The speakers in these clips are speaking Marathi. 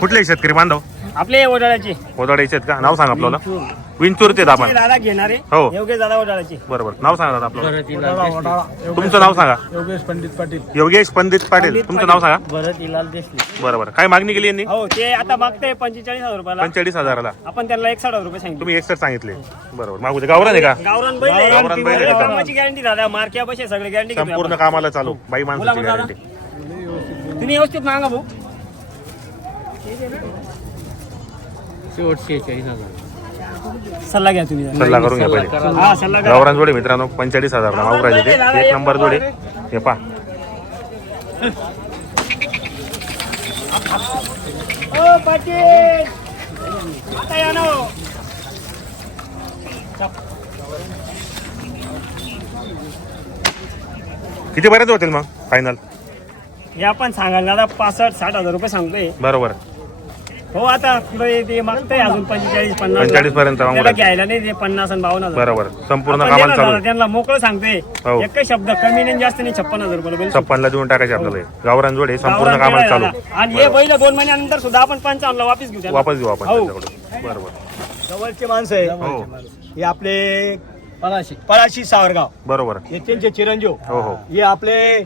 कुठले शेतकरी बांधव? आपले ओडाळ्याचे ओदाड्याचे आहेत का? नाव सांगा आपल्याला. विंचूर ते दाबा. दादा घेणारे हो. योगेश दादा ओडाळ्याचे. बरोबर. नाव सांगा दादा आपल्याला. तुमचं नाव सांगा. योगेश पंडित पाटील. योगेश पंडित पाटील. तुमचं नाव सांगा. भरत इलाल देशले. बरोबर. काय मागणी केली यांनी? हो ते आता मागते 45,000 रुपयाला. 45,000ला आपण त्यांना 61,000 रुपये सांगितले. तुम्ही एक्स्ट्रा सांगितले. बरोबर. मागू दे. गावरान आहे का? गावरान बैल आहे. गावरान बैल आहे. कामाची गॅरंटी दादा. मार्क्या पैसे सगळे गॅरंटी संपूर्ण कामाला चालू. बाई माणसाची गॅरंटी. तुम्ही व्यवस्थित मागा भाऊ. सल्ला घ्या तुम्ही. सल्ला करून घ्या पहिले. हा सल्ला घ्या. गावरान जोडे मित्रांनो 45,000 ला मागू राहिले ते. एक नंबर जोडे. हे पहा. ओ पाटील आता या ना. किती पर्यंत होतील मग फायनल? हे आपण सांगायला दादा 65-60,000 रुपये सांगतोय. बरोबर. हो आता पुढे ते मागतंय अजून 45-50. 45 पर्यंत मागू त्याला राहिले. घ्यायला नाही ते 50 आणि 52,000. बरोबर. संपूर्ण आपण कामाला देणार चालू. दादा, त्यांना मोकळं सांगते. हो. एकच शब्द कमी नाही जास्त नाही. 56,000 रुपये बैल. 56 ला देऊन टाकायचे आपल्याला हे. गावरान जोडे संपूर्ण गावरान कामाला बैल चालू. आहे दादा. आणि हे बैल 2 महिन्यानंतर सुद्धा आपण 55 ला वापस घेऊ त्याला. वापस घेऊ आपण हो. त्यांच्याकडून. बरोबर. जवळचे माणसं आहे. हो. हे आपले पळाशी सावरगाव. बरोबर. हे त्यांचे चिरंजीव. हो हो. हे आपले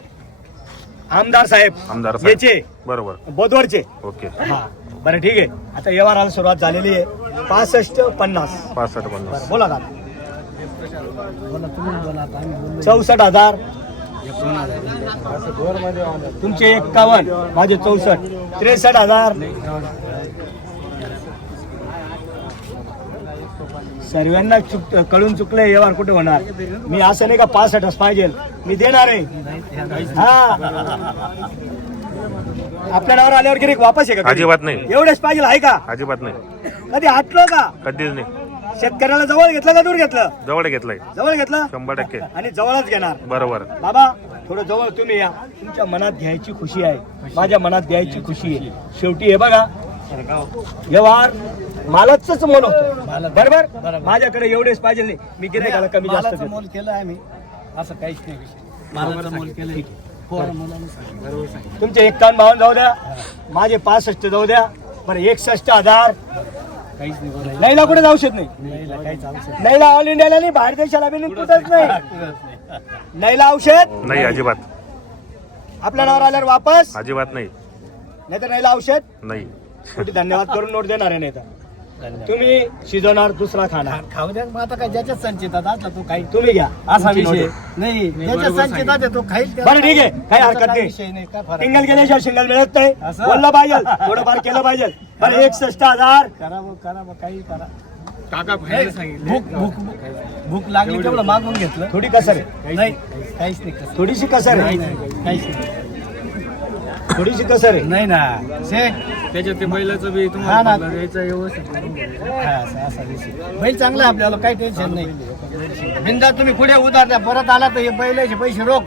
आमदार साहेब. आमदार साहेब. याचे बरोबर. बोदवरचे. ओके. हा बरं ठीक आहे. आता व्यवहाराला सुरुवात झालेली आहे. 65-50. 65-50. बोला का 64,000. तुमचे 51. माझे 64. 63,000. सर्वांना कळून चुकले. व्यवहार कुठे होणार? मी असं नाही का 65 पाहिजे मी देणार आहे. हा आपल्या नावावर आल्यावर गिरीक वापस आहे का? अजिबात नाही. एवढेच पाहिजे आहे का? अजिबात नाही. कधी हटलो का? कधीच नाही. शेतकऱ्याला जवळ घेतलं का दूर घेतलं? जवळ घेतलंय. जवळ घेतलं 100%. आणि जवळच घेणार. बरोबर. बाबा थोडं जवळ तुम्ही या. तुमच्या मनात घ्यायची खुशी आहे. माझ्या मनात द्यायची खुशी आहे. शेवटी हे बघा व्यवहार मालाच मोल होतो. बरोबर. माझ्याकडे एवढेच पाहिजे नाही. मी गिऱ्हाईकाला कमी जास्त देतो. मोल केलं आम्ही असं काहीच नाही विषय. मालाचा मोल केलं. तुमचे 51-52 जाऊ द्या. माझे 65 जाऊ द्या. बरं 61,000. काहीच नाही बोलायला. नाहीला कुठे जाऊ शकत नाही. नाहीला काहीच औषध नाहीला ऑल इंडियाला नाही. बाहेर देशाला बी कुठंच नाही. नाहीला औषध नाही. अजिबात. आपल्या नावावर आल्यावर वापस. अजिबात नाही. नाही तर नाहीला औषध. नाही. शेवटी धन्यवाद करून नोट देणार आहे. नाही तर तुम्ही शिजवणार दुसरा खाणार. खाऊ द्या मग. आता काय ज्याच्यात संचितात असला तो खाईल. तुम्ही घ्या असा तुमची विषय नोट नाही. ज्याच्यात संचितात आहे तो खाईल. बरं ठीक आहे. काही हरकत काय नाही. विषय नाही. काय फरक सिंगल केल्याशिवाय सिंगल मिळत नाही. असं? बोललं पाहिजे. थोडंफार केलं पाहिजे. बरं 61,000. करा काही करा. भूक भूक भूक लागली तेवढं मागून घेतलं. थोडी कसर आहे. नाही काहीच नाही कसं. थोडीशी कसर नाही आहे. नाही काहीच नाही. थोडीशी कसर आहे. नाही ना शेख त्याच्यात ते बैलाचं बी हा तुम्हाला ना. द्यायचं व्यवस्थित. असा विषय. बैल चांगला आहे आपल्याला काही टेन्शन नाही. बिंदा तुम्ही पुढे उतारल्या परत आला तर हे बैलाचे पैसे रोख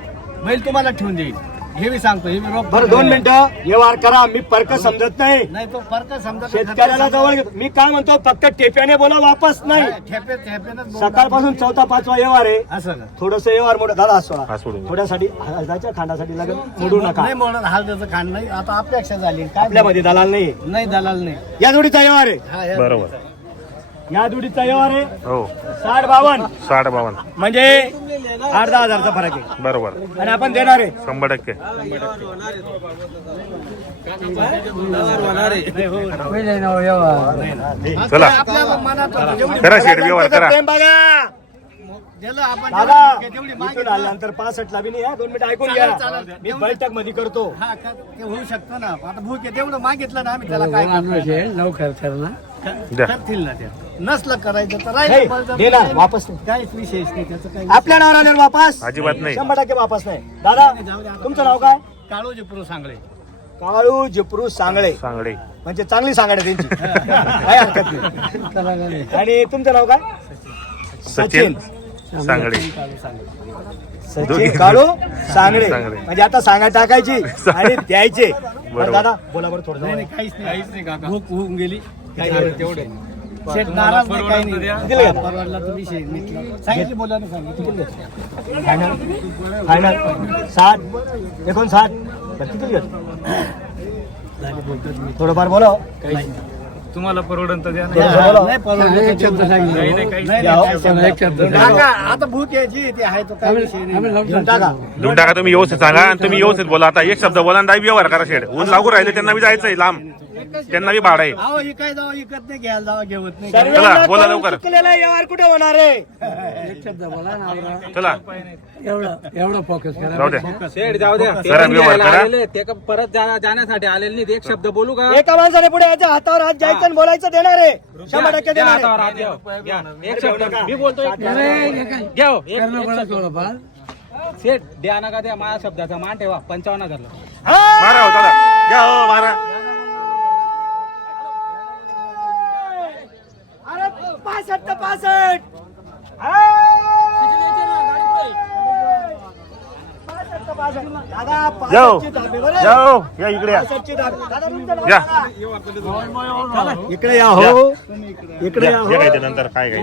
बैल तुम्हाला ठेवून देईल. हे मी सांगतो. हे मी रोख. बरं 2 मिनिटं व्यवहार करा. मी फरक समजत नाही. नाही तो फरक समजा. शेतकऱ्याला जवळ घेतो. मी काय म्हणतो फक्त टेप्याने बोला वापस नाही. ठेपेनच सकाळपासून 4था-5वा व्यवहार आहे. असं का? थोडस व्यवहार मोठा दादा असतो हा सोडून द्या. थोड्यासाठी हळदाच्या खांडासाठी लागेल. मोडू नका. नाही म्हणून हळदीचं खांड नाही. आता अपेक्षा झाली काय आपल्यामध्ये दलाल नाही. नाही दलाल नाही. या जोडीचा व्यवहार आहे. हा, या- बरोबर. या जोडीचा व्यवहार आहे हो. 60-52 60-52. म्हणजे 8-10,000चा फरक आहे. बरोबर. आणि आपण देणार आहे 100%. पहिले ना व्यवहार. चला आपल्या मनात जेवढी करा शेड व्यवहार करा. प्रेम बघा दिलं आपण दादा जेवढी इथून मागितलं. आल्यानंतर 65 ला बी नाही. 2 मिनिटं ऐकून घ्या. चालेल. मी बैठक मध्ये करतो. हा ते होऊ शकतं ना. आता भूक आहे तेवढं मागितलं ना आम्ही त्याला काय लवकर द्या. करतील ना त्या. नसलं करायचं तर नाही, राहील. देणार वापस नाही. काहीच विशेष नाही त्याचं काही. आपल्या नावावर आल्यावर वापस अजिबात नाही. 100% वापस नाही. दादा तुमचं नाव काय? काळोजी पुरो सांगळे. काळू जिप्रू सांगळे. सांगडे. म्हणजे चांगली सांगडे त्यांची. काही हरकत नाही. आणि तुमचं नाव काय? सचिन सांगडे. सचिन काळू सांगडे. सांगडे. म्हणजे आता सांगा टाकायची आणि द्यायचे. बरोबर. दादा बोला बरं थोडं. नाही काहीच नाही काका. भूक होऊन गेली. काय करू? तेवढे शेठ नाराज नाही काही दिलं नाही. का? परवडला तर विषय मिटला. सांगितले बोला ना सांगितलं. फायनल 60 59 बरं किती घेतो? थोडंफार बोला तुम्हाला परवडन तर द्या ना. नाही परवडलं, एक शब्द सांगितलं. नाही, नाही, काहीच नाही, नाही. नाही, एक शब्द सांगा. आता भूक यायची ते आहे तो काय विषय नाही. घेऊन टाका. देऊन टाका तुम्ही व्यवस्थित सांगा आणि तुम्ही व्यवस्थित बोला. आता एक शब्द बोला आणि व्यवहार करा शेड. ऊन लागू राहिले त्यांना बी जायचंय लांब, त्यांना बी भाडं आहे. अहो इकाय जावं इकत नाही घ्यायला जावं घेवत नाही. चला, बोला लवकर. चुकलेला व्यवहार कुठे होणार आहे? एक शब्द बोला ना आवरा. चला एवढं फोकस करा. जाऊ द्या. शेड जाऊ द्या. जरा व्यवहार करा. ते का परत जाण्यासाठी आलेले नाही. एक शब्द बोलू का? एका माणसाने पुढे यायचं, हातावर हात द्यायचं आणि बोलायचं देणार आहे. 100% द्या देणार हातावर आहे. हात द्या. घ्या. एक शब्द मी बोलतो. घ्या हो. शेड द्या ना का द्या. माझ्या शब्दाचा मान ठेवा. 55,000 मारा हो, चला घ्या हो, मारा. अरे 65. दादा जाओ 65 धाबे बरं. जाओ या इकडे या. 65 धाबे. दादा तुमचं नाव या. सांगा. इकडे या हो, इकडे या हो. हे काय ते नंतर काय काय